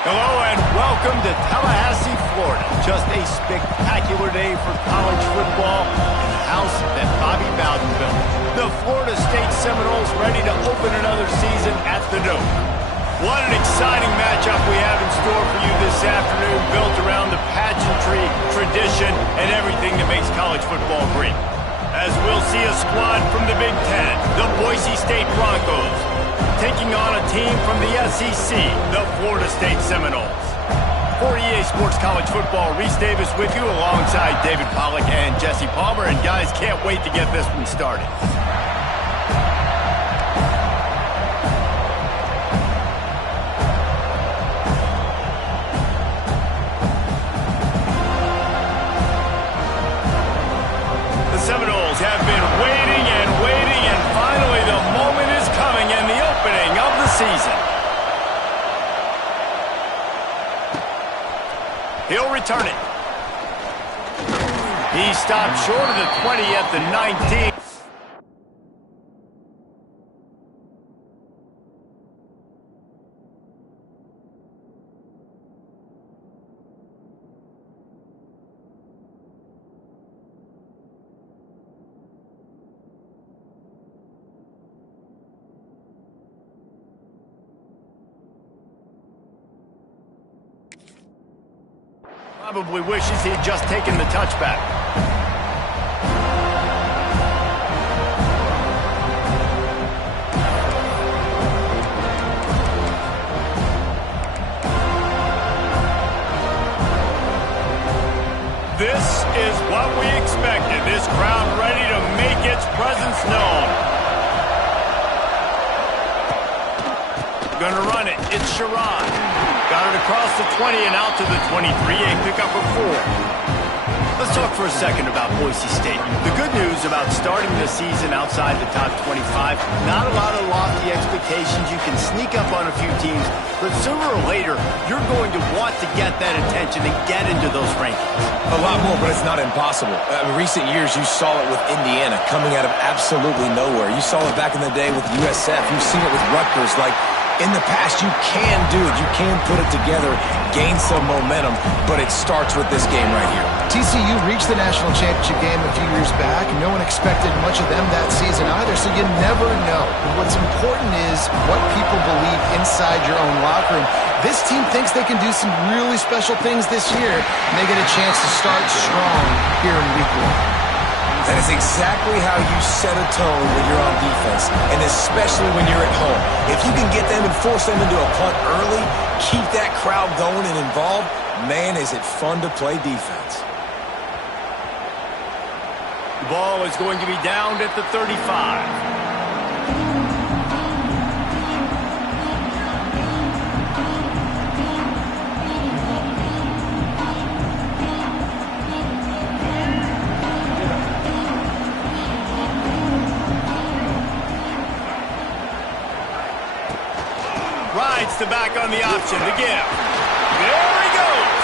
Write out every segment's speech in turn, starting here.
Hello and welcome to Tallahassee, Florida. Just a spectacular day for college football in the house that Bobby Bowden built. The Florida State Seminoles ready to open another season at the Dome. What an exciting matchup we have in store for you this afternoon, built around the pageantry, tradition, and everything that makes college football great. As we'll see a squad from the Big Ten, the Boise State Broncos, taking on a team from the SEC, the Florida State Seminoles. For EA Sports College Football, Reese Davis with you alongside David Pollack and Jesse Palmer. And guys, can't wait to get this one started. The Seminoles have been waiting and finally the moment is coming and the opening of the season. He'll return it. He stopped short of the 20 at the 19. Probably wishes he had just taken the touchback. This is what we expected. This crowd ready to make its presence known. Gonna run it. It's Sherrod. Got it across the 20 and out to the 23, a pickup of 4. Let's talk for a second about Boise State. The good news about starting the season outside the top 25, not a lot of lofty expectations. You can sneak up on a few teams, but sooner or later, you're going to want to get that attention and get into those rankings. A lot more, but it's not impossible. In recent years, you saw it with Indiana coming out of absolutely nowhere. You saw it back in the day with USF. You've seen it with Rutgers. In the past, you can do it. You can put it together, gain some momentum, but it starts with this game right here. TCU reached the national championship game a few years back. No one expected much of them that season either, so you never know. And what's important is what people believe inside your own locker room. This team thinks they can do some really special things this year, and they get a chance to start strong here in week 1. That is exactly how you set a tone when you're on defense, and especially when you're at home. If you can get them and force them into a punt early, keep that crowd going and involved, man, is it fun to play defense. The ball is going to be downed at the 35. Rides the back on the option to give. There he goes.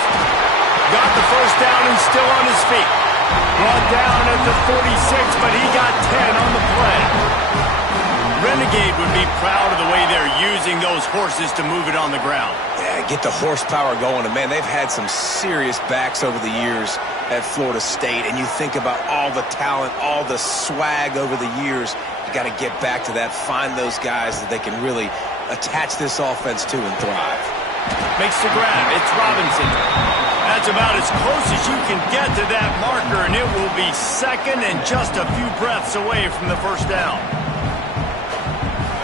Got the first down and still on his feet. Brought down at the 46, but he got 10 on the play. Renegade would be proud of the way they're using those horses to move it on the ground. Yeah, get the horsepower going. And, man, they've had some serious backs over the years at Florida State. And you think about all the talent, all the swag over the years. You got to get back to that, find those guys that they can really attach this offense to and thrive. Makes the grab. It's Robinson. That's about as close as you can get to that marker, and it will be second and just a few breaths away from the first down.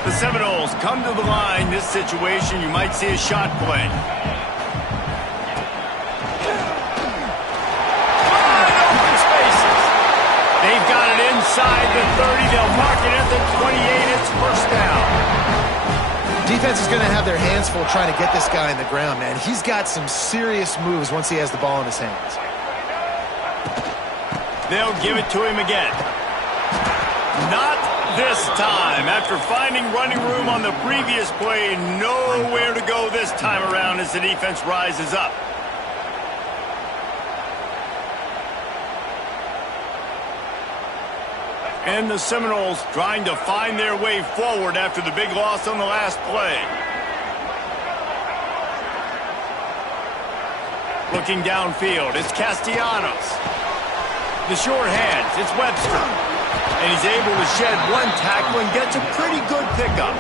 The Seminoles come to the line. This situation, you might see a shot play. Wide open spaces. They've got it inside the 30. They'll mark it at the 28. It's first down. Defense is going to have their hands full trying to get this guy in the ground, man. He's got some serious moves once he has the ball in his hands. They'll give it to him again. Not this time. After finding running room on the previous play, nowhere to go this time around as the defense rises up. And the Seminoles trying to find their way forward after the big loss on the last play. Looking downfield, it's Castellanos. The short hands, it's Webster. And he's able to shed one tackle and gets a pretty good pickup.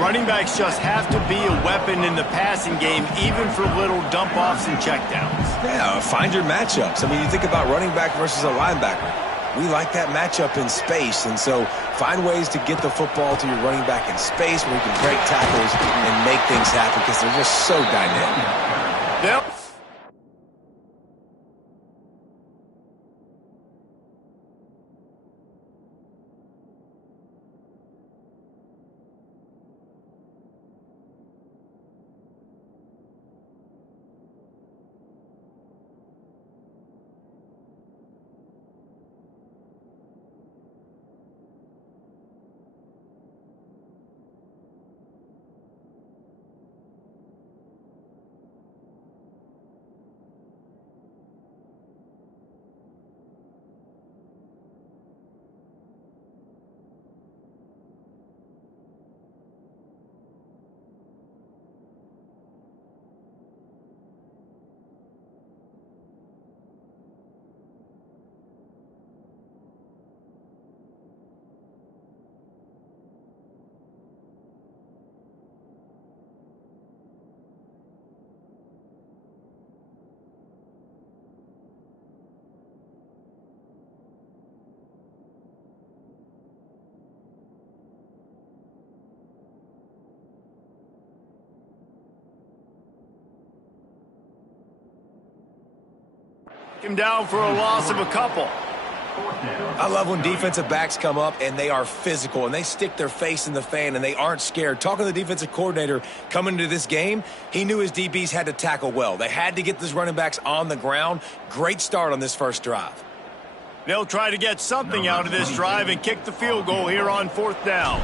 Running backs just have to be a weapon in the passing game, even for little dump-offs and checkdowns. Yeah, find your matchups. I mean, you think about running back versus a linebacker. We like that matchup in space, and so find ways to get the football to your running back in space where you can break tackles and make things happen because they're just so dynamic. Yep. Him down for a loss of a couple. I love when defensive backs come up and they are physical and they stick their face in the fan and they aren't scared. Talking to the defensive coordinator coming into this game, he knew his DBs had to tackle well. They had to get these running backs on the ground. Great start on this first drive. They'll try to get something out of this drive and kick the field goal here on 4th down.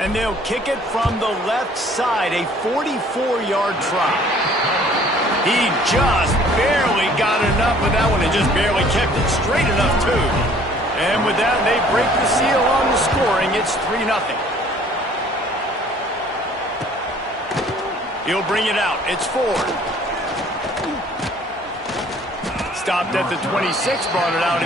And they'll kick it from the left side, a 44-yard try. He just barely got enough with that one and just barely kept it straight enough, too. And with that, they break the seal on the scoring. It's 3-0. He'll bring it out. It's Ford. Stopped at the 26, brought it out.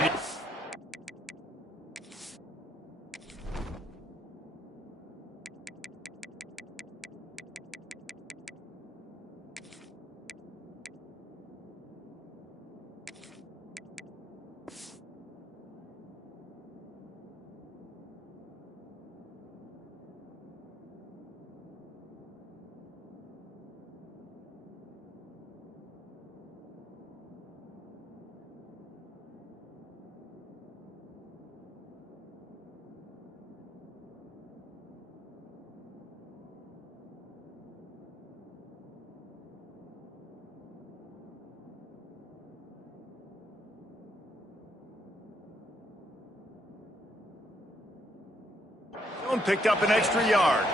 Picked up an extra yard.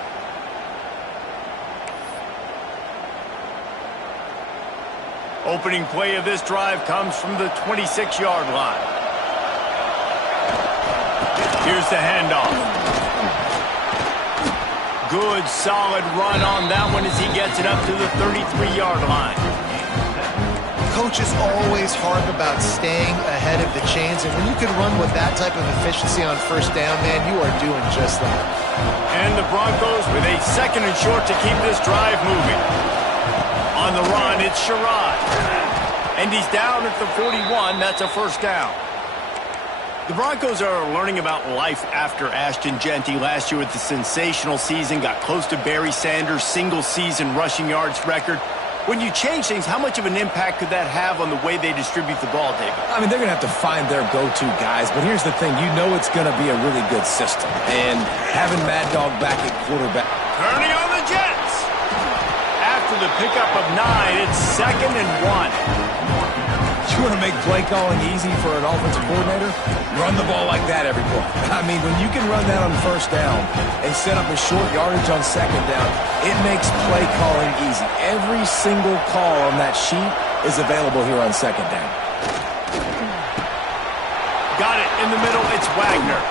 Opening play of this drive comes from the 26-yard line. Here's the handoff. Good, solid run on that one as he gets it up to the 33-yard line. Coaches always harp about staying ahead of the chains, and when you can run with that type of efficiency on 1st down, man, you are doing just that. And the Broncos with a 2nd and short to keep this drive moving. On the run, it's Sherrod. And he's down at the 41. That's a 1st down. The Broncos are learning about life after Ashton Genty last year with the sensational season, got close to Barry Sanders' single-season rushing yards record. When you change things, how much of an impact could that have on the way they distribute the ball, David? I mean, they're going to have to find their go-to guys, but here's the thing. You know it's going to be a really good system. And having Mad Dog back at quarterback. Turning on the Jets. After the pickup of 9, it's 2nd and 1. You want to make play calling easy for an offensive coordinator? Run the ball like that every play. I mean, when you can run that on 1st down and set up a short yardage on 2nd down, it makes play calling easy. Every single call on that sheet is available here on 2nd down. Got it in the middle. It's Wagner.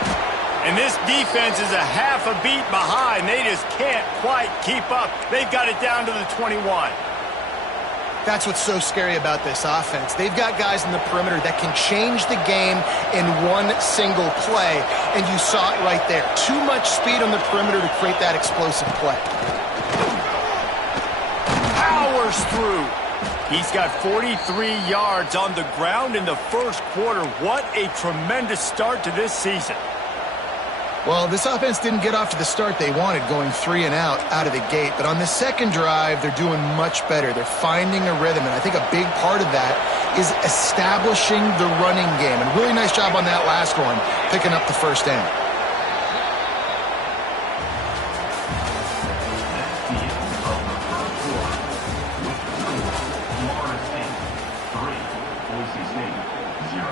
And this defense is a half a beat behind. They just can't quite keep up. They've got it down to the 21. That's what's so scary about this offense. They've got guys in the perimeter that can change the game in one single play, and you saw it right there. Too much speed on the perimeter to create that explosive play. Powers through. He's got 43 yards on the ground in the first quarter. What a tremendous start to this season. Well, this offense didn't get off to the start they wanted, going 3 and out of the gate. But on the second drive, they're doing much better. They're finding a rhythm, and I think a big part of that is establishing the running game. And really nice job on that last one, picking up the first down. Boise St, 0.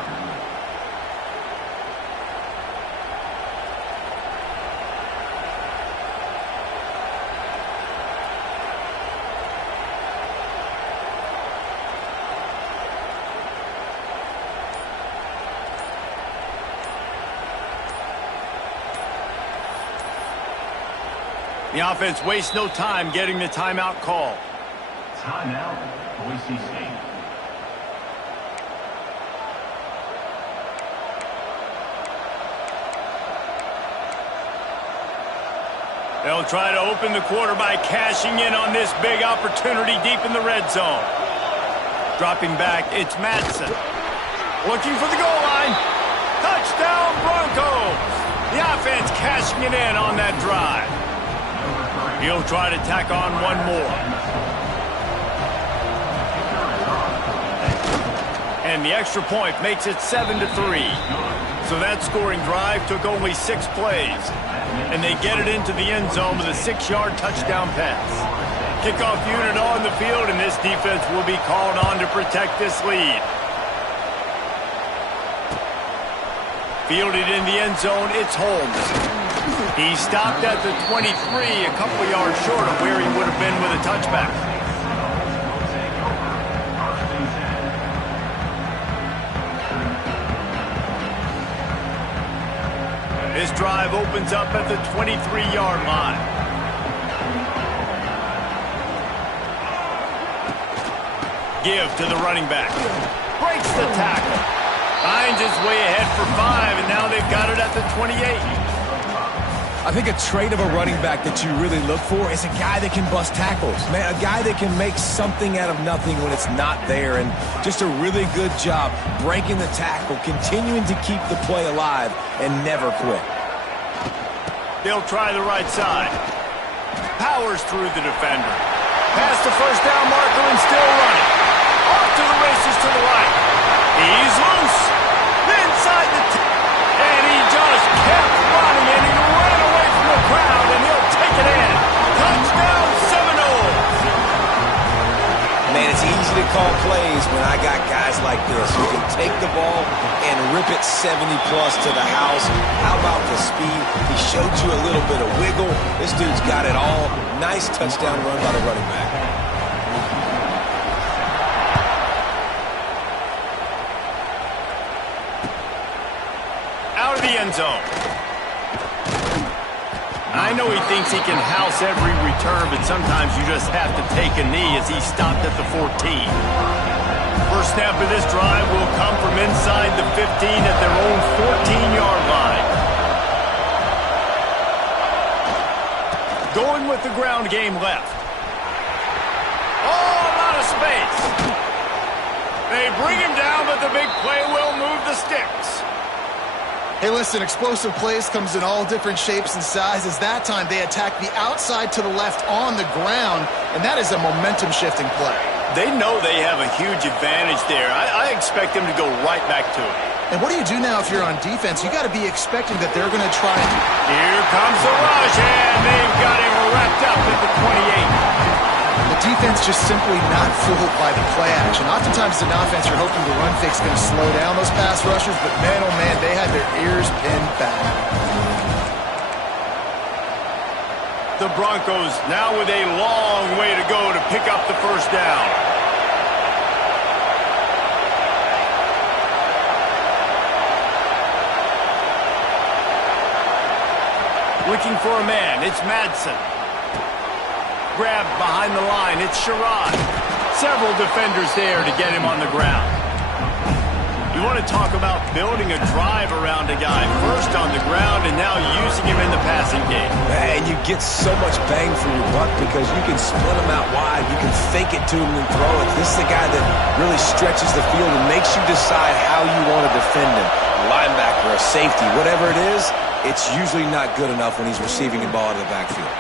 The offense wastes no time getting the timeout call. Timeout, Boise St. They'll try to open the quarter by cashing in on this big opportunity deep in the red zone. Dropping back, it's Madsen. Looking for the goal line. Touchdown, Broncos! The offense cashing it in on that drive. He'll try to tack on one more. And the extra point makes it 7-3. So that scoring drive took only 6 plays. And they get it into the end zone with a 6-yard touchdown pass. Kickoff unit on the field, and this defense will be called on to protect this lead. Fielded in the end zone, it's Holmes. He stopped at the 23, a couple of yards short of where he would have been with a touchback. This drive opens up at the 23-yard line. Give to the running back. Breaks the tackle. Finds his way ahead for 5, and now they've got it at the 28. I think a trait of a running back that you really look for is a guy that can bust tackles. Man, a guy that can make something out of nothing when it's not there, and just a really good job breaking the tackle, continuing to keep the play alive, and never quit. They'll try the right side. Powers through the defender. Past the first down marker and still running. Off to the races to the right. He's loose. Inside the and he just kept running, and he ran away from the crowd, and he'll take it in. Touchdown, Seminoles. Man, it's easy to call plays when I got guys like this who can take the ball and rip it 70-plus to the house. How about the speed? He showed you a little bit of wiggle. This dude's got it all. Nice touchdown run by the running back. Out of the end zone. I know he thinks he can house every return, but sometimes you just have to take a knee as he stopped at the 14. First snap of this drive will come from inside the 15 at their own 14-yard line. Going with the ground game left. Oh, a lot of space. They bring him down, but the big play will move the sticks. Hey, listen, explosive plays comes in all different shapes and sizes. That time, they attacked the outside to the left on the ground, and that is a momentum-shifting play. They know they have a huge advantage there. I expect them to go right back to it. And what do you do now if you're on defense? You got to be expecting that they're going to try. Here comes the rush, and they've got him wrapped up at the 28. The defense just simply not fooled by the play action. Oftentimes, as an offense, you're hoping the run fake's going to slow down those pass rushers, but man, oh man, they had their ears pinned back. The Broncos now with a long way to go to pick up the first down. Looking for a man, it's Madsen. Grabbed behind the line, it's Sherrod. Several defenders there to get him on the ground. You want to talk about building a drive around a guy. First on the ground and now using him in the passing game. And you get so much bang for your buck because you can split him out wide. You can fake it to him and throw it. This is the guy that really stretches the field and makes you decide how you want to defend him. A linebacker, a safety, whatever it is, it's usually not good enough when he's receiving the ball in the backfield.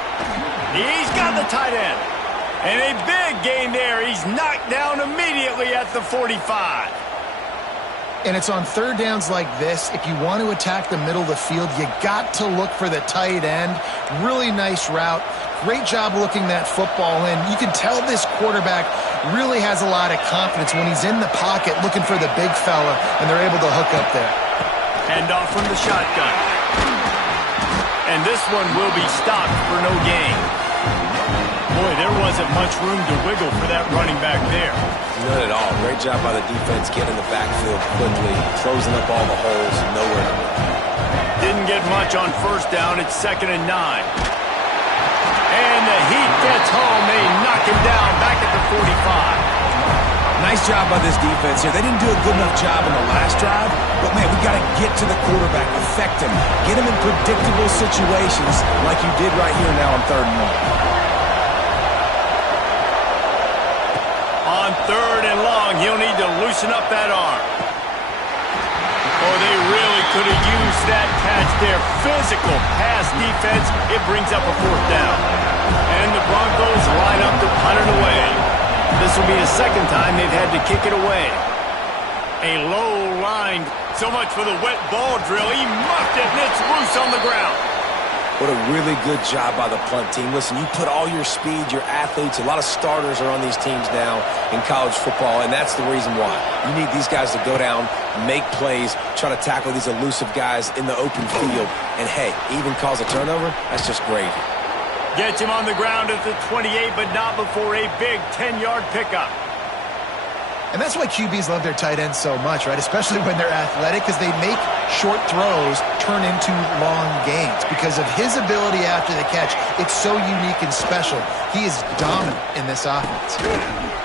He's got the tight end. And a big gain there. He's knocked down immediately at the 45. And it's on third downs like this. If you want to attack the middle of the field, you got to look for the tight end. Really nice route. Great job looking that football in. You can tell this quarterback really has a lot of confidence when he's in the pocket looking for the big fella, and they're able to hook up there. Hand off from the shotgun. And this one will be stopped for no gain. Boy, there wasn't much room to wiggle for that running back there. None at all. Great job by the defense getting in the backfield quickly, closing up all the holes, nowhere to look. Didn't get much on first down. It's 2nd and 9. And the heat gets home. They knock him down back at the 45. Nice job by this defense here. They didn't do a good enough job in the last drive, but, man, we got to get to the quarterback, affect him, get him in predictable situations like you did right here now on 3rd and 1. On 3rd and long, he'll need to loosen up that arm. Oh, they really could have used that catch there. Physical pass defense. It brings up a 4th down. And the Broncos line up to punt it away. This will be the 2nd time they've had to kick it away. A low line. So much for the wet ball drill. He muffed it, and it's loose on the ground. What a really good job by the punt team. Listen, you put all your speed, your athletes, a lot of starters are on these teams now in college football, and that's the reason why. You need these guys to go down, make plays, try to tackle these elusive guys in the open field, and, hey, even cause a turnover, that's just gravy. Gets him on the ground at the 28, but not before a big 10-yard pickup. And that's why QBs love their tight ends so much, right? Especially when they're athletic, because they make short throws turn into long gains. Because of his ability after the catch, it's so unique and special. He is dominant in this offense.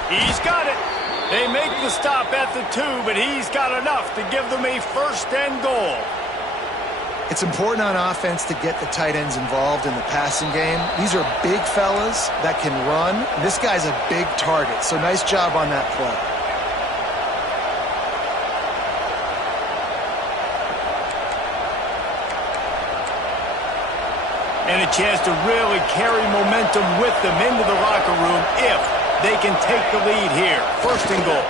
He's got it. They make the stop at the 2, but he's got enough to give them a 1st and goal. It's important on offense to get the tight ends involved in the passing game. These are big fellas that can run. This guy's a big target, so nice job on that play. And a chance to really carry momentum with them into the locker room if they can take the lead here. 1st and goal.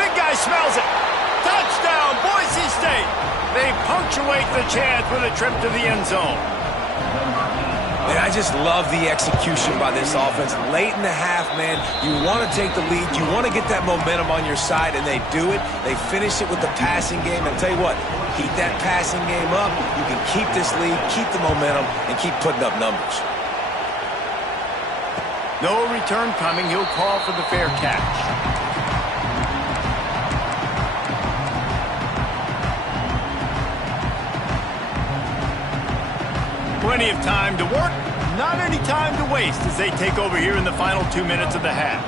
Big guy smells it. Touchdown, Boise State. They punctuate the chance with a trip to the end zone. Man, I just love the execution by this offense. Late in the half, man, you want to take the lead. You want to get that momentum on your side, and they do it. They finish it with the passing game. And I'll tell you what, keep that passing game up. You can keep this lead, keep the momentum, and keep putting up numbers. No return coming. He'll call for the fair catch. Plenty of time to work, not any time to waste as they take over here in the final 2 minutes of the half.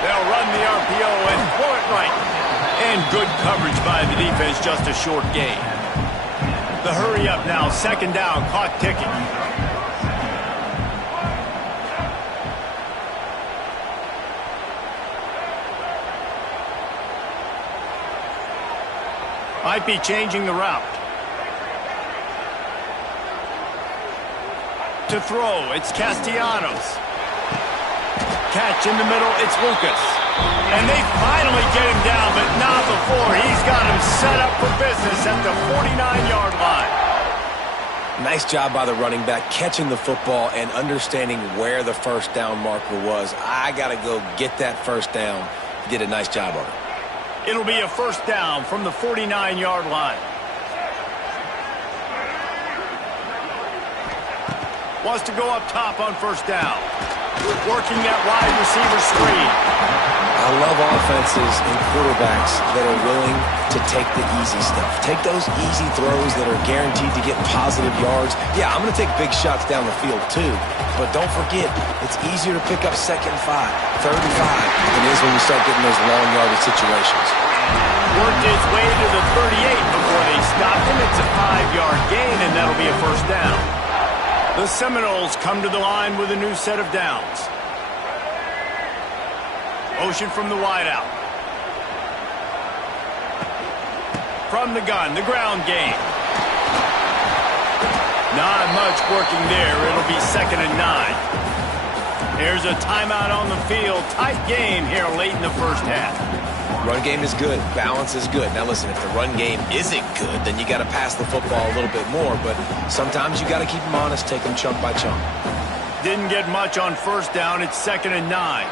They'll run the RPO and throw it right. And good coverage by the defense, just a short gain. The hurry up now, 2nd down, clock ticking. Might be changing the route. To throw, it's Castellanos. Catch in the middle, it's Lucas. And they finally get him down, but not before. He's got him set up for business at the 49-yard line. Nice job by the running back, catching the football and understanding where the 1st down marker was. I got to go get that 1st down. He did a nice job of it. It'll be a 1st down from the 49-yard line. Wants to go up top on 1st down. Working that wide receiver screen. I love offenses and quarterbacks that are willing to take the easy stuff. Take those easy throws that are guaranteed to get positive yards. Yeah, I'm going to take big shots down the field too. But don't forget, it's easier to pick up 2nd and 5, 3rd and 5 than it is when we start getting those long yardage situations. Worked his way to the 38 before they stopped him. It's a 5-yard gain, and that'll be a first down. The Seminoles come to the line with a new set of downs. Motion from the wideout. From the gun, the ground game. Not much working there. It'll be 2nd and 9. Here's a timeout on the field. Tight game here late in the first half. Run game is good. Balance is good. Now listen, if the run game isn't good, then you got to pass the football a little bit more. But sometimes you got to keep them honest, take them chunk by chunk. Didn't get much on first down. It's 2nd and 9.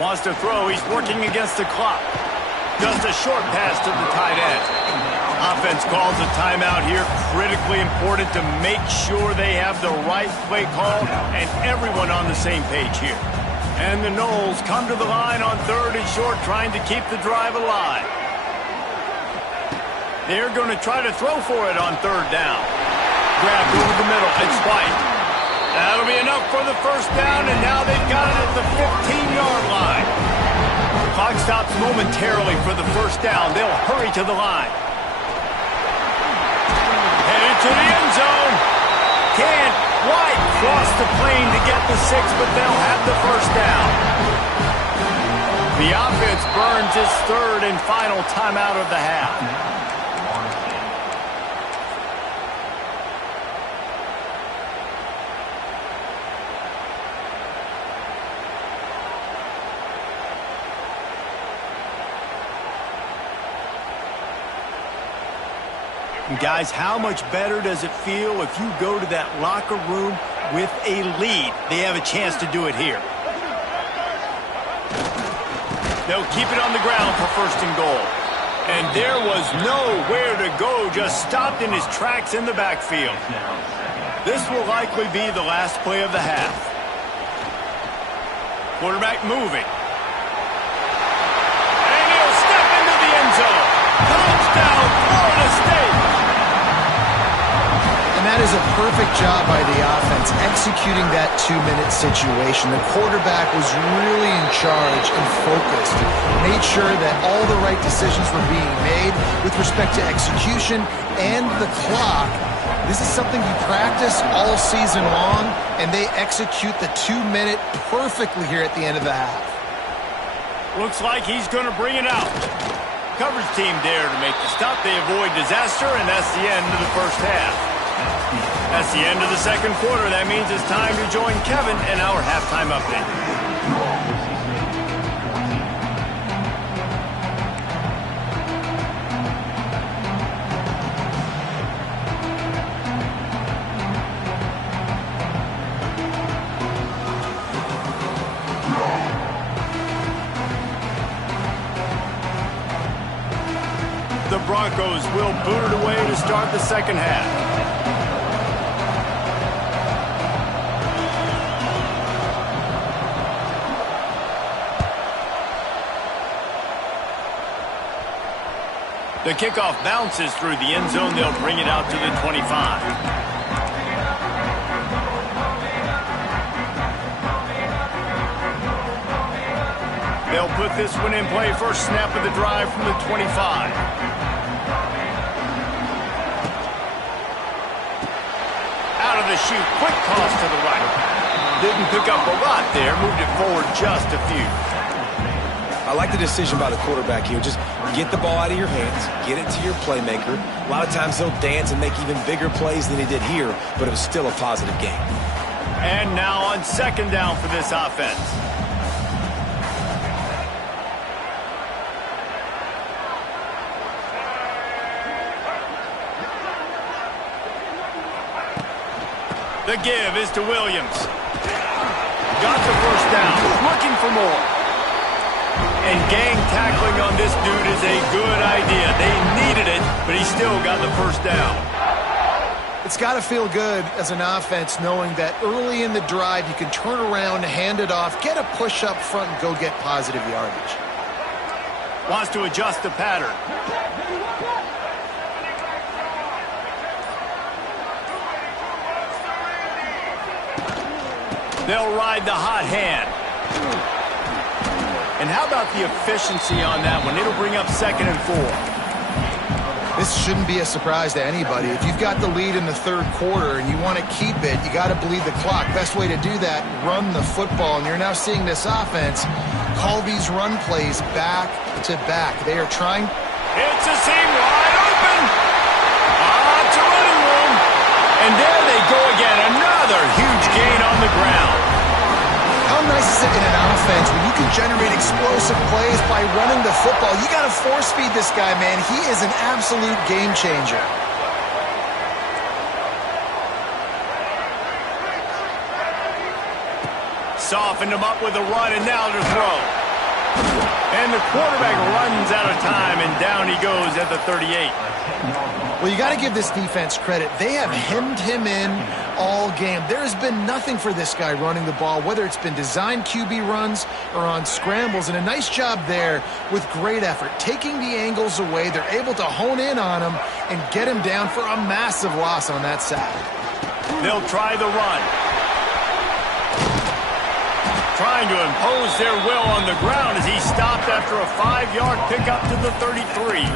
Wants to throw. He's working against the clock. Just a short pass to the tight end. Offense calls a timeout here. Critically important to make sure they have the right play call and everyone on the same page here. And the Noles come to the line on 3rd and short, trying to keep the drive alive. They're going to try to throw for it on 3rd down. Grabbed over the middle. It's White. That'll be enough for the first down, and now they've got it at the 15-yard line. The clock stops momentarily for the first down. They'll hurry to the line. Headed to the end zone. Can't White cross the plane to get the 6, but they'll have the first down. The offense burns its 3rd and final timeout of the half. Guys, how much better does it feel if you go to that locker room with a lead? They have a chance to do it here. They'll keep it on the ground for 1st and goal. And there was nowhere to go, just stopped in his tracks in the backfield. This will likely be the last play of the half. Quarterback moving. And he'll step into the end zone. Touchdown, Florida State. And that is a perfect job by the offense, executing that 2-minute situation. The quarterback was really in charge and focused. Made sure that all the right decisions were being made with respect to execution and the clock. This is something you practice all season long, and they execute the 2-minute perfectly here at the end of the half. Looks like he's going to bring it out. Coverage team there to make the stop. They avoid disaster, and that's the end of the first half. That's the end of the 2nd quarter. That means it's time to join Kevin in our halftime update. The Broncos will boot it away to start the 2nd half. The kickoff bounces through the end zone. They'll bring it out to the 25. They'll put this one in play. First snap of the drive from the 25. Out of the chute. Quick toss to the right. Didn't pick up a lot there. Moved it forward just a few. I like the decision by the quarterback here. Just get the ball out of your hands, get it to your playmaker. A lot of times he'll dance and make even bigger plays than he did here, but it was still a positive game. And now on 2nd down for this offense. The give is to Williams. Got the first down, looking for more. And gang tackling on this dude is a good idea. They needed it, but he still got the first down. It's got to feel good as an offense knowing that early in the drive you can turn around, hand it off, get a push up front, and go get positive yardage. Wants to adjust the pattern. They'll ride the hot hand. And how about the efficiency on that one? It'll bring up 2nd and 4. This shouldn't be a surprise to anybody. If you've got the lead in the third quarter and you want to keep it, you got to bleed the clock. Best way to do that, run the football. And you're now seeing this offense call these run plays back to back. They are trying. It's a seam wide open. It's a running room. And there they go again. Another huge gain on the ground. How nice is it in an offense when you can generate explosive plays by running the football? You got to force feed this guy, man. He is an absolute game changer. Softened him up with a run, and now to throw. And the quarterback runs out of time, and down he goes at the 38. Well, you got to give this defense credit. They have hemmed him in all game. There has been nothing for this guy running the ball, whether it's been designed QB runs or on scrambles, and a nice job there with great effort. Taking the angles away, they're able to hone in on him and get him down for a massive loss on that side. They'll try the run. Trying to impose their will on the ground as he stopped after a 5-yard pickup to the 33.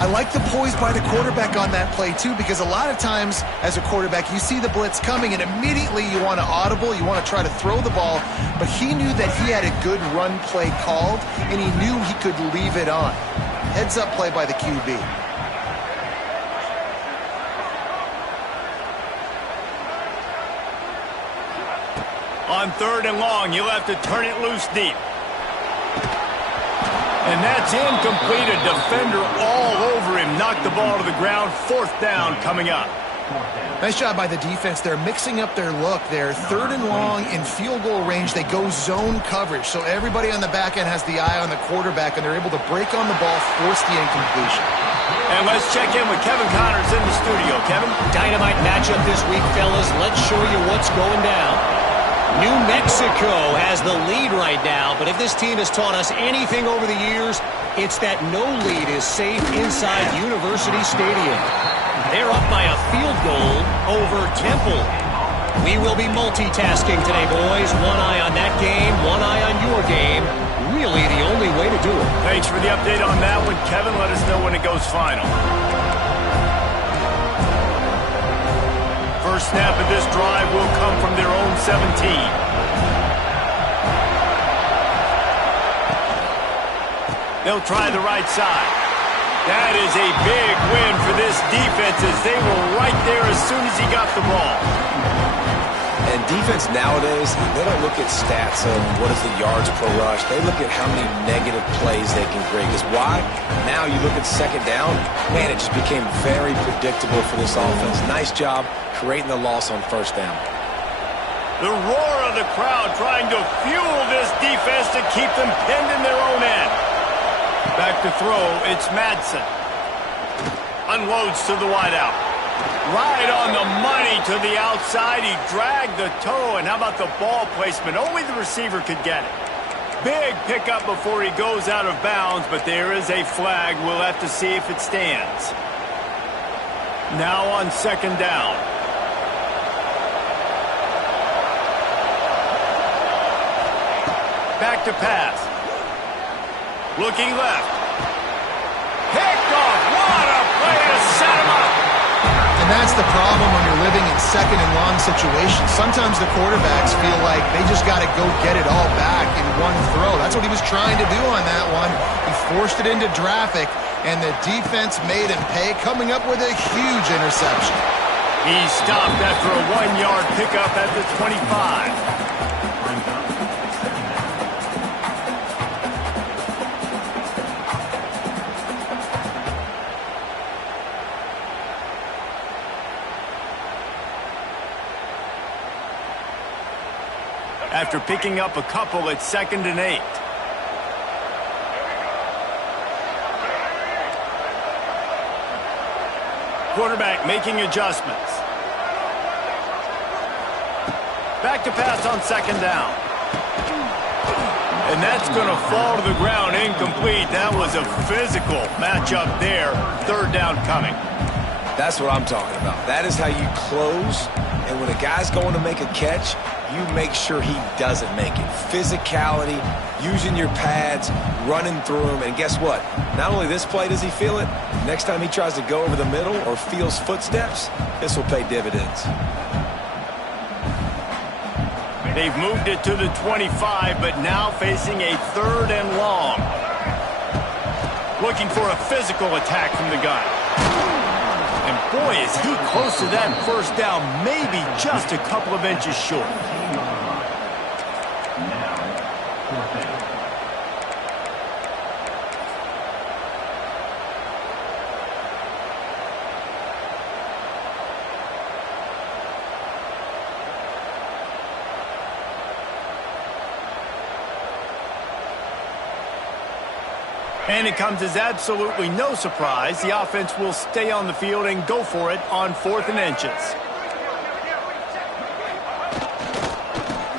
I like the poise by the quarterback on that play, too, because a lot of times as a quarterback, you see the blitz coming, and immediately you want to audible, you want to try to throw the ball, but he knew that he had a good run play called, and he knew he could leave it on. Heads-up play by the QB. On 3rd and long, you'll have to turn it loose deep. And that's incomplete. A defender all over him. Knocked the ball to the ground. 4th down coming up. Nice job by the defense. They're mixing up their look there. 3rd and long in field goal range. They go zone coverage. So everybody on the back end has the eye on the quarterback, and they're able to break on the ball, force the incompletion. And let's check in with Kevin Connors in the studio. Kevin? Dynamite matchup this week, fellas. Let's show you what's going down. New Mexico has the lead right now, but if this team has taught us anything over the years, it's that no lead is safe inside University Stadium. They're up by a field goal over Temple. We will be multitasking today, boys. One eye on that game, one eye on your game. Really the only way to do it. Thanks for the update on that one, Kevin. Let us know when it goes final. First snap of this drive will come from their own 17. They'll try the right side. That is a big win for this defense as they were right there as soon as he got the ball. And defense nowadays, they don't look at stats of what is the yards per rush. They look at how many negative plays they can create. Because why? Now you look at 2nd down, man, it just became very predictable for this offense. Nice job creating the loss on 1st down. The roar of the crowd trying to fuel this defense to keep them pinned in their own end. Back to throw, it's Madsen. Unloads to the wideout. Right on the money to the outside. He dragged the toe, and how about the ball placement? Only the receiver could get it. Big pickup before he goes out of bounds, but there is a flag. We'll have to see if it stands. Now on 2nd down. Back to pass. Looking left. Picked off. What a play to set him up. And that's the problem when you're living in 2nd and long situations. Sometimes the quarterbacks feel like they just got to go get it all back in one throw. That's what he was trying to do on that one. He forced it into traffic, and the defense made him pay, coming up with a huge interception. He stopped after a 1-yard pickup at the 25. After picking up a couple at 2nd and 8. quarterback making adjustments. Back to pass on second down. And that's going to fall to the ground incomplete. That was a physical matchup there. Third down coming. That's what I'm talking about. That is how you close. And when a guy's going to make a catch, you make sure he doesn't make it. Physicality, using your pads, running through them. And guess what? Not only this play does he feel it, next time he tries to go over the middle or feels footsteps, this will pay dividends. They've moved it to the 25, but now facing a third and long. Looking for a physical attack from the gun. And boy, is he close to that first down, maybe just a couple of inches short. And it comes as absolutely no surprise. The offense will stay on the field and go for it on 4th and inches.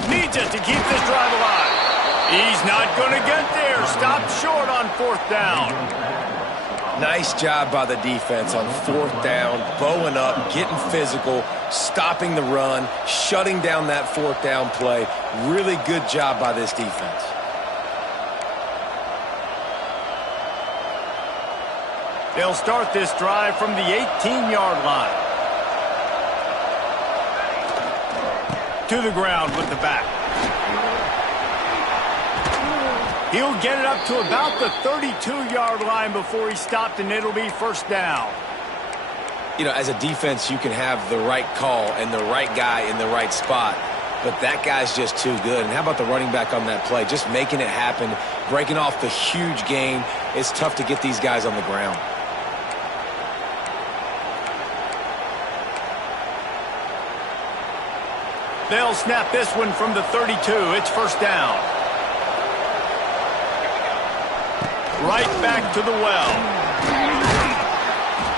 Needs it to keep this drive alive. He's not going to get there. Stopped short on 4th down. Nice job by the defense on 4th down, bowing up, getting physical, stopping the run, shutting down that 4th down play. Really good job by this defense. They'll start this drive from the 18-yard line. To the ground with the back. He'll get it up to about the 32-yard line before he stopped, and it'll be first down. You know, as a defense, you can have the right call and the right guy in the right spot, but that guy's just too good. And how about the running back on that play? Just making it happen, breaking off the huge gain. It's tough to get these guys on the ground. They'll snap this one from the 32. It's first down. Right back to the well.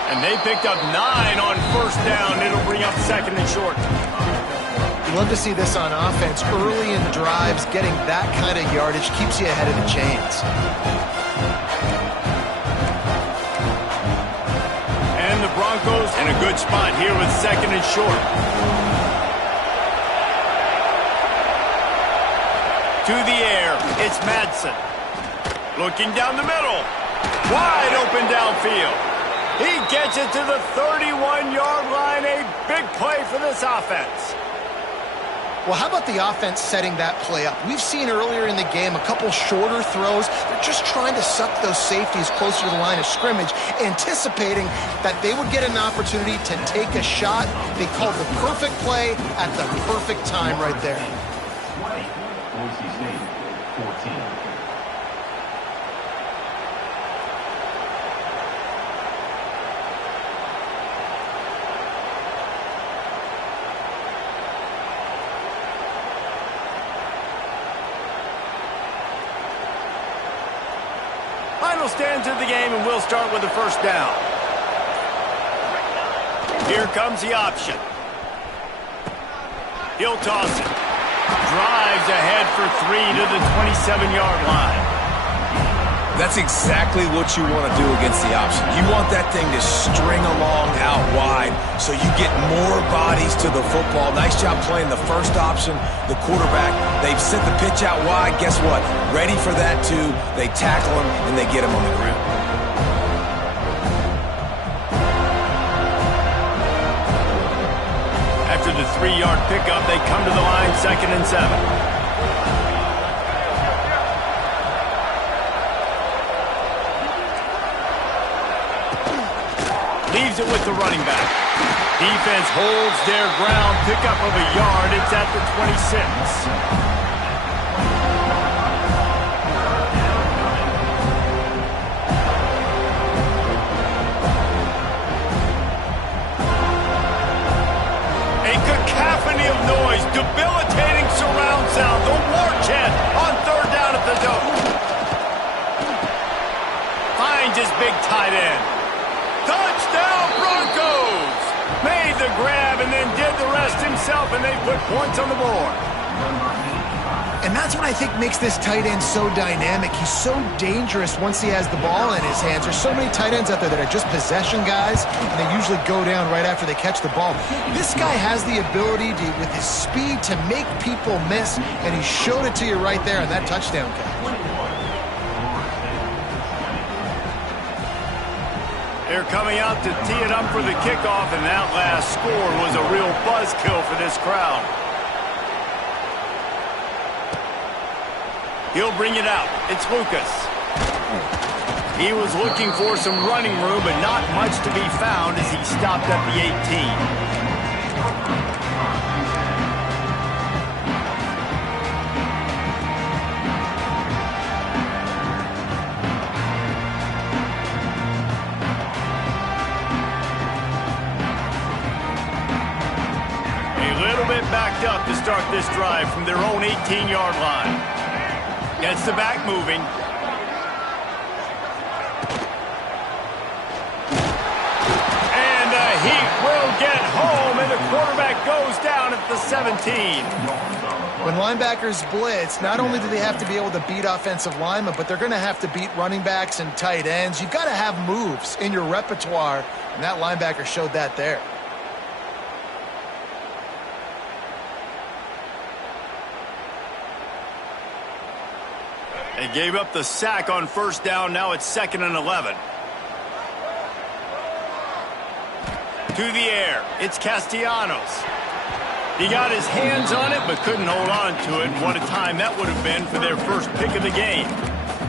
And they picked up 9 on first down. It'll bring up second and short. You love to see this on offense. Early in drives, getting that kind of yardage keeps you ahead of the chains. And the Broncos in a good spot here with second and short. To the air, it's Madsen. Looking down the middle. Wide open downfield. He gets it to the 31-yard line. A big play for this offense. Well, how about the offense setting that play up? We've seen earlier in the game a couple shorter throws. They're just trying to suck those safeties closer to the line of scrimmage, anticipating that they would get an opportunity to take a shot. They called the perfect play at the perfect time right there. Boise St, 14. Final stands of the game, and we'll start with the first down. Here comes the option. He'll toss it. Drives ahead for 3 to the 27-yard line. That's exactly what you want to do against the option. You want that thing to string along out wide so you get more bodies to the football. Nice job playing the first option, the quarterback. They've sent the pitch out wide. Guess what? Ready for that too. They tackle him, and they get him on the ground. After the 3-yard pickup, they come to the line, 2nd and 7. Leaves it with the running back. Defense holds their ground, pickup of a yard. It's at the 26. Of noise, debilitating surround sound, the war chant on 3rd down at the dome. Finds his big tight end. Touchdown Broncos! and then did the rest himself, and they put points on the board. And that's what I think makes this tight end so dynamic. He's so dangerous once he has the ball in his hands. There's so many tight ends out there that are just possession guys, and they usually go down right after they catch the ball. This guy has the ability to, with his speed, to make people miss, and he showed it to you right there on that touchdown catch. They're coming out to tee it up for the kickoff, and that last score was a real buzzkill for this crowd. He'll bring it out. It's Lucas. He was looking for some running room, but not much to be found as he stopped at the 18. Backed up to start this drive from their own 18-yard line. Gets the back moving. And the Heat will get home, and the quarterback goes down at the 17. When linebackers blitz, not only do they have to be able to beat offensive linemen, but they're going to have to beat running backs and tight ends. You've got to have moves in your repertoire, and that linebacker showed that there. They gave up the sack on first down. Now it's 2nd and 11. To the air. It's Castellanos. He got his hands on it but couldn't hold on to it. What a time that would have been for their first pick of the game.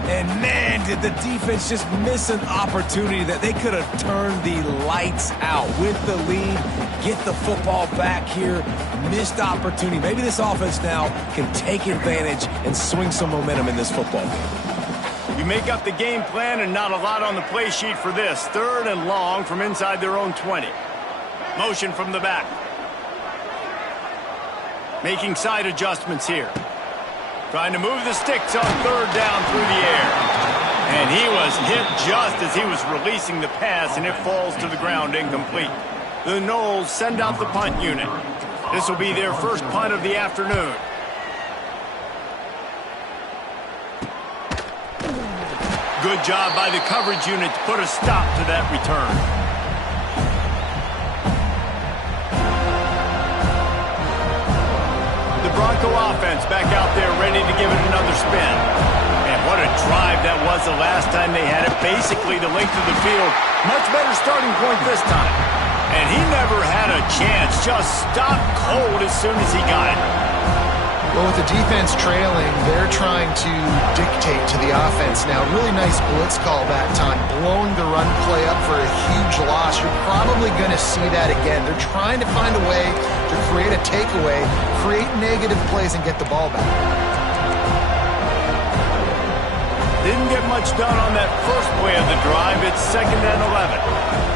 And man, did the defense just miss an opportunity that they could have turned the lights out with the lead, get the football back here. Missed opportunity. Maybe this offense now can take advantage and swing some momentum in this football game. You make up the game plan and not a lot on the play sheet for this. 3rd and long from inside their own 20. Motion from the back. Making side adjustments here. Trying to move the sticks on 3rd down through the air. And he was hit just as he was releasing the pass, and it falls to the ground incomplete. The Noles send out the punt unit. This will be their first punt of the afternoon. Good job by the coverage unit to put a stop to that return. Bronco offense back out there ready to give it another spin. And what a drive that was the last time they had it. Basically the length of the field. Much better starting point this time. And he never had a chance. Just stopped cold as soon as he got it. Well, with the defense trailing, they're trying to dictate to the offense now. Really nice blitz call that time, blowing the run play up for a huge loss. You're probably going to see that again. They're trying to find a way to create a takeaway, create negative plays, and get the ball back. Didn't get much done on that first play of the drive. It's 2nd and 11.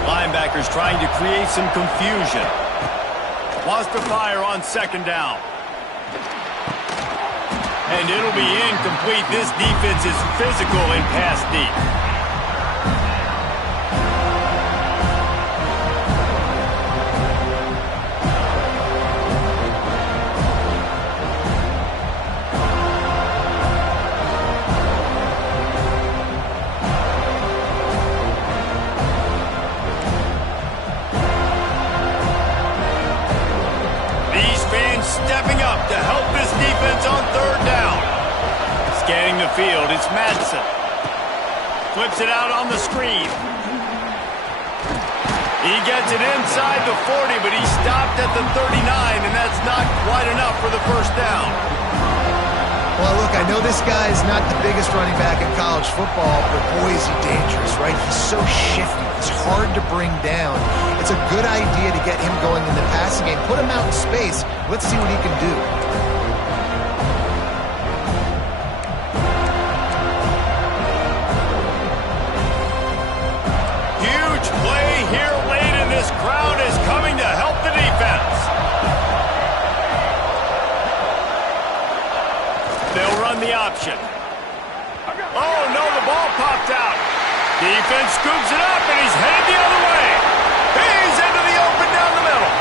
Linebackers trying to create some confusion. Lost to fire on 2nd down. And it'll be incomplete. This defense is physical and pass deep. Stepping up to help this defense on 3rd down. Scanning the field, it's Madsen. Flips it out on the screen. He gets it inside the 40, but he stopped at the 39, and that's not quite enough for the first down. Well, look, I know this guy is not the biggest running back in college football, but boy, is he dangerous, right? He's so shifty. He's hard to bring down. It's a good idea to get him going in the passing game. Put him out in space. Let's see what he can do. Huge play here late, and this crowd is coming to help the defense. They'll run the option. Oh, no, the ball popped out. Defense scoops it up, and he's headed the other way. He's into the open down the middle.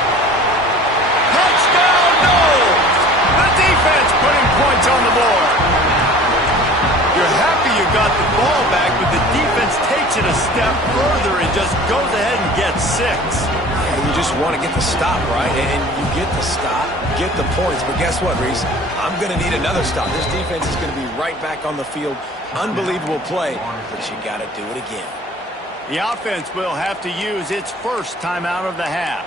just want to get the stop, right? And you get the stop, get the points. But guess what, Reese? I'm going to need another stop. This defense is going to be right back on the field. Unbelievable play, but you got to do it again. The offense will have to use its first timeout of the half.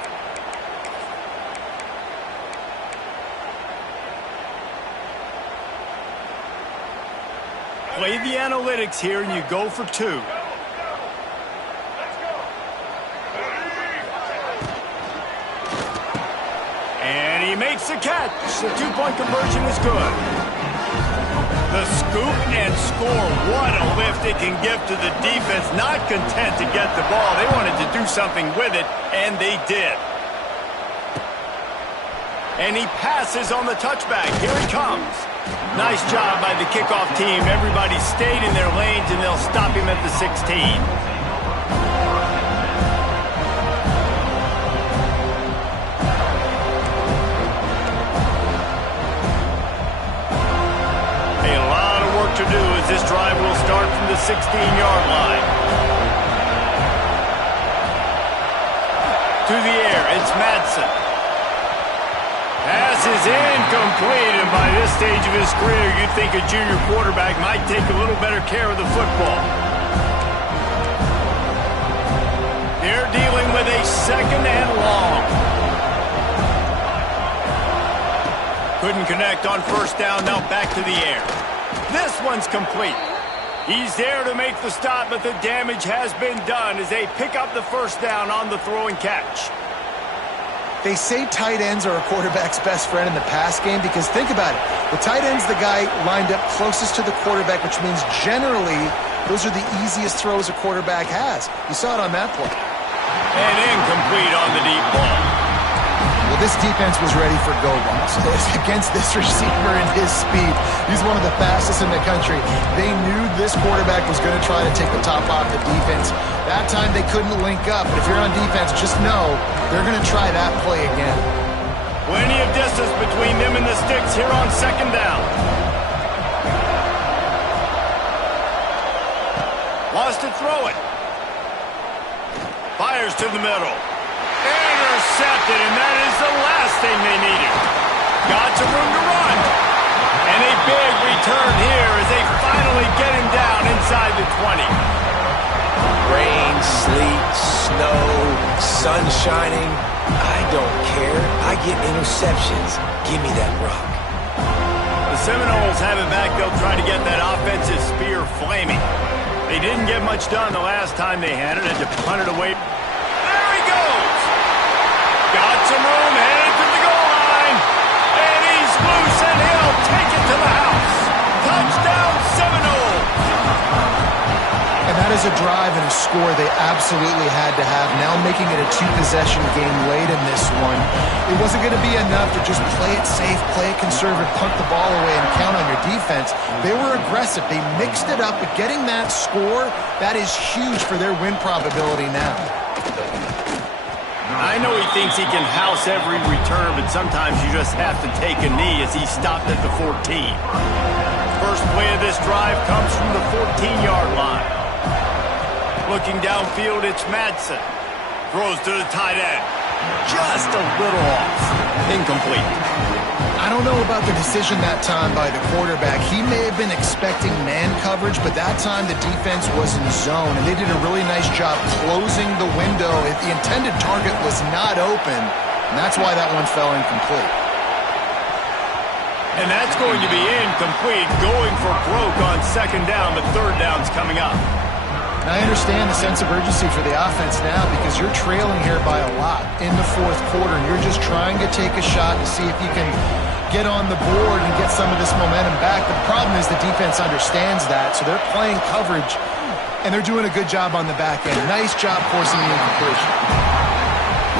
Play the analytics here, and you go for 2. And he makes the catch. The 2-point conversion is good. The scoop and score. What a lift it can give to the defense. Not content to get the ball. They wanted to do something with it, and they did. And he passes on the touchback. Here he comes. Nice job by the kickoff team. Everybody stayed in their lanes, and they'll stop him at the 16. A lot of work to do as this drive will start from the 16-yard line. To the air, it's Madsen. Pass is incomplete, and by this stage of his career, you'd think a junior quarterback might take a little better care of the football. They're dealing with a 2nd and long. Couldn't connect on 1st down, now back to the air. This one's complete. He's there to make the stop, but the damage has been done as they pick up the 1st down on the throw and catch. They say tight ends are a quarterback's best friend in the pass game because think about it. The tight end's the guy lined up closest to the quarterback, which means generally those are the easiest throws a quarterback has. You saw it on that play. And incomplete on the deep ball. Well, this defense was ready for go balls. Against this receiver and his speed, he's one of the fastest in the country. They knew this quarterback was going to try to take the top off the defense. That time they couldn't link up, but if you're on defense, just know they're going to try that play again. Plenty of distance between them and the sticks here on 2nd down. Wants to throw it. Fires to the middle. Intercepted, and that is the last thing they needed. Got some room to run. And a big return here as they finally get him down inside the 20. Rain, sleet, snow, sun shining. I don't care. I get interceptions. Give me that rock. The Seminoles have it back. They'll try to get that offensive spear flaming. They didn't get much done the last time they had it, and to punt it away. There he goes! Got some room, headed to the goal line. And he's loose, and he'll take it to the house. Touchdown, Seminoles! And that is a drive and a score they absolutely had to have. Now making it a 2-possession game late in this one. It wasn't going to be enough to just play it safe, play it conservative, punt the ball away, and count on your defense. They were aggressive. They mixed it up, but getting that score, that is huge for their win probability now. I know he thinks he can house every return, but sometimes you just have to take a knee as he stopped at the 14. First play of this drive comes from the 14-yard line. Looking downfield, it's Madsen. Throws to the tight end. Just a little off. Incomplete. I don't know about the decision that time by the quarterback. He may have been expecting man coverage, but that time the defense was in zone, and they did a really nice job closing the window if the intended target was not open, and that's why that one fell incomplete. And that's going to be incomplete, going for broke on 2nd down, but 3rd down's coming up. I understand the sense of urgency for the offense now because you're trailing here by a lot in the 4th quarter, and you're just trying to take a shot to see if you can get on the board and get some of this momentum back. But the problem is the defense understands that, so they're playing coverage, and they're doing a good job on the back end. Nice job forcing the incompletion.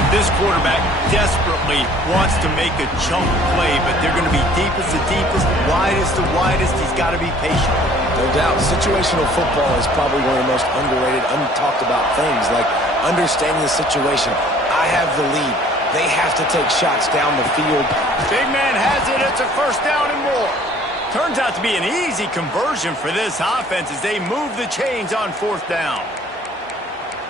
This quarterback desperately wants to make a chunk play, but they're going to be deepest to deepest, widest to widest. He's got to be patient. No doubt. Situational football is probably one of the most underrated, untalked about things, like understanding the situation. I have the lead. They have to take shots down the field. Big man has it. It's a 1st down and more. Turns out to be an easy conversion for this offense as they move the chains on 4th down.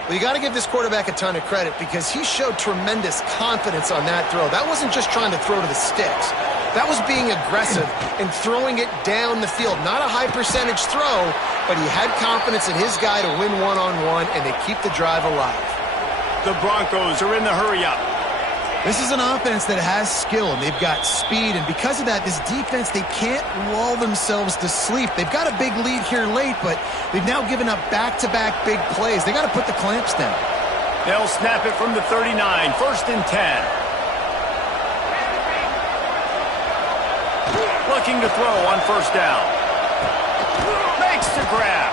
Well, you got to give this quarterback a ton of credit because he showed tremendous confidence on that throw. That wasn't just trying to throw to the sticks. That was being aggressive and throwing it down the field. Not a high percentage throw, but he had confidence in his guy to win one-on-one, and they keep the drive alive. The Broncos are in the hurry-up. This is an offense that has skill, and they've got speed, and because of that, this defense, they can't lull themselves to sleep. They've got a big lead here late, but they've now given up back-to-back big plays. They got to put the clamps down. They'll snap it from the 39, 1st and 10. Looking to throw on 1st down. Makes the grab.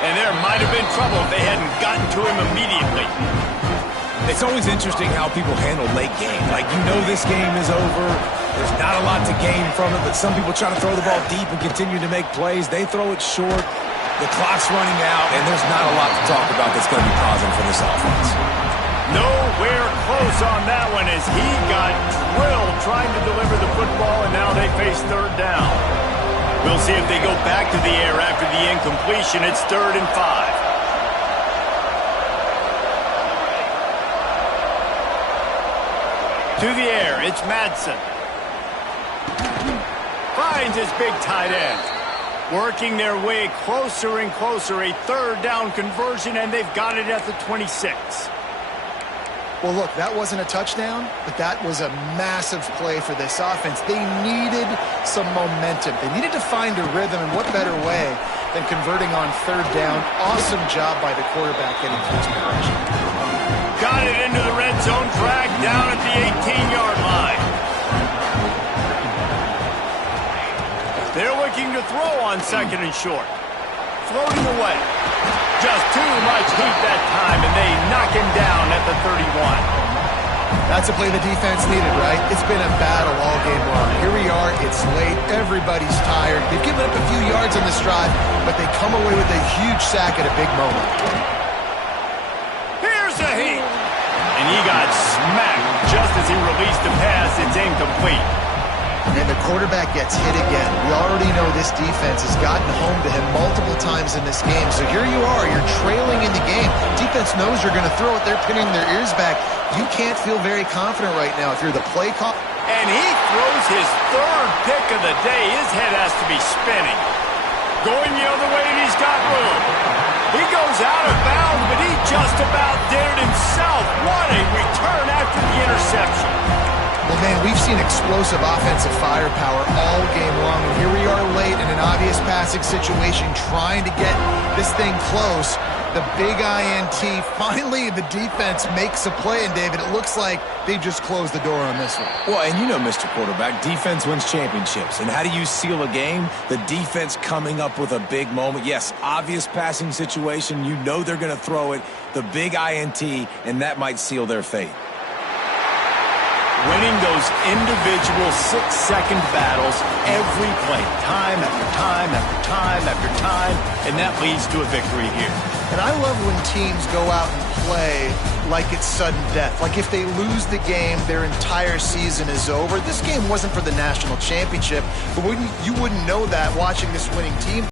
And there might have been trouble if they hadn't gotten to him immediately. It's always interesting how people handle late game. Like, you know this game is over. There's not a lot to gain from it, but some people try to throw the ball deep and continue to make plays. They throw it short. The clock's running out, and there's not a lot to talk about that's going to be positive for this offense. Nowhere close on that one as he got drilled trying to deliver the football, and now they face 3rd down. We'll see if they go back to the air after the incompletion. It's 3rd and 5. To the air, it's Madsen. Finds his big tight end. Working their way closer and closer. A 3rd down conversion, and they've got it at the 26. Well, look, that wasn't a touchdown, but that was a massive play for this offense. They needed some momentum. They needed to find a rhythm, and what better way than converting on 3rd down. Awesome job by the quarterback getting to his progression. Got it into the red zone, dragged down at the 18-yard line. They're looking to throw on 2nd and short. Floating away. Just too much heat that time, and they knock him down at the 31. That's a play the defense needed, right? It's been a battle all game long. Here we are. It's late. Everybody's tired. They've given up a few yards on this drive, but they come away with a huge sack at a big moment. Here's a heat. And he got smacked just as he released the pass. It's incomplete. And the quarterback gets hit again. We already know this defense has gotten home to him multiple times in this game. So here you are. You're trailing in the game. Defense knows you're going to throw it. They're pinning their ears back. You can't feel very confident right now if you're the play call. And he throws his 3rd pick of the day. His head has to be spinning. Going the other way, and he's got room. He goes out of bounds, but he just about did it himself. What a return after the interception. Well, man, we've seen explosive offensive firepower all game long, and here we are late in an obvious passing situation trying to get this thing close. The big INT, finally the defense makes a play, and David, it looks like they just closed the door on this one. Well, and you know, Mr. Quarterback, defense wins championships. And how do you seal a game? The defense coming up with a big moment. Yes, obvious passing situation. You know they're going to throw it. The big INT, and that might seal their fate. Winning those individual 6-second battles every play, time after time after time after time, and that leads to a victory here. And I love when teams go out and play like it's sudden death. Like if they lose the game, their entire season is over. This game wasn't for the national championship, but you wouldn't know that watching this winning team.